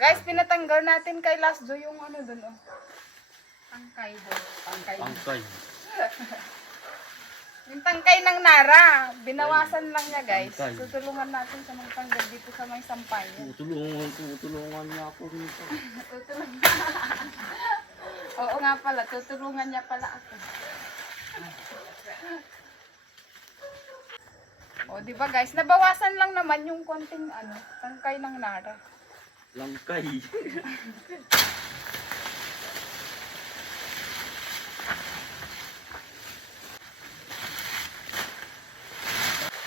Guys, pinatanggal natin kay Last Jo yung ano dun, oh. Tangkay doon. Tangkay. Yung tangkay ng Nara. Binawasan lang niya, guys. Tangkay. Tutulungan natin sa magtanggal dito sa may sampayan. Tutulungan niya ako rito. Oo nga pala, tutulungan niya pala ako. O, di ba guys? Nabawasan lang naman yung konting ano, tangkay ng Nara. Langkay.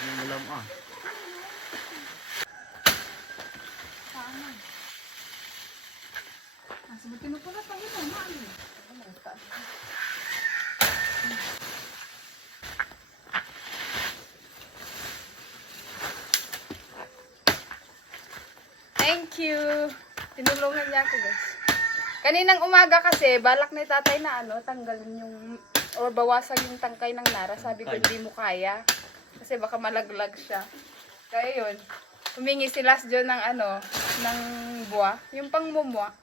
Ang ulam ah. Paano? Sabi tinupulat ang ito, maano? Thank you. Tinulungan niya ako, guys. Kaninang umaga kasi, balak ni tatay na ano, tanggalin yung, or bawasan yung tangkay ng Nara. Sabi ko, hindi mo kaya. Kasi baka malaglag siya. Kaya yun, humingi si Last Jo ng ano, ng buwa. Yung pangmuma.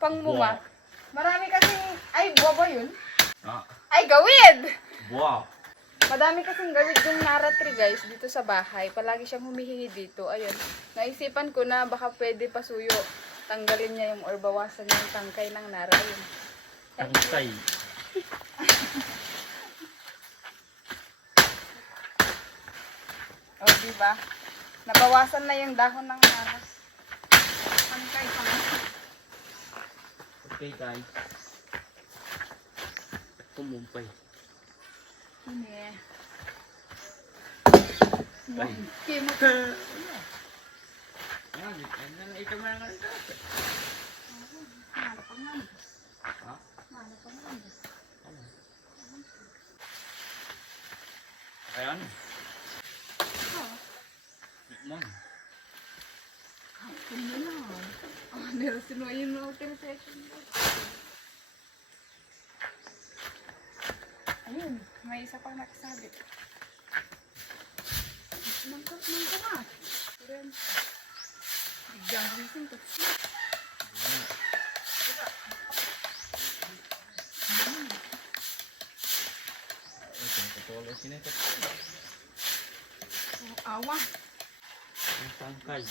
Marami kasing, ay, buwa ba yun? Ah, Ay, gawid! wow. Madami kasing gawid yung Nara tree, guys, dito sa bahay. Palagi siyang humihingi dito. Ayun, naisipan ko na baka pwede pasuyo. Tanggalin niya yung or bawasan yung tangkay ng Nara. Ayun. Tangkay. O, diba? Nabawasan na yung dahon ng Nara. Tangkay pa nga. Okay guys. Kumumpay. Hindi. Ay. Kimo. Ito mo lang ito. Nara pa nga. Ha? Nara pa nga. Ayan. Oo. Tikman. Hindi na. Meron sino yung hotel session. Ayun, may isa pang nakasabit. Mangkot nga. Bigyan ko rin ito. Ito, patuloy sinito. Awa. Ang tangkay.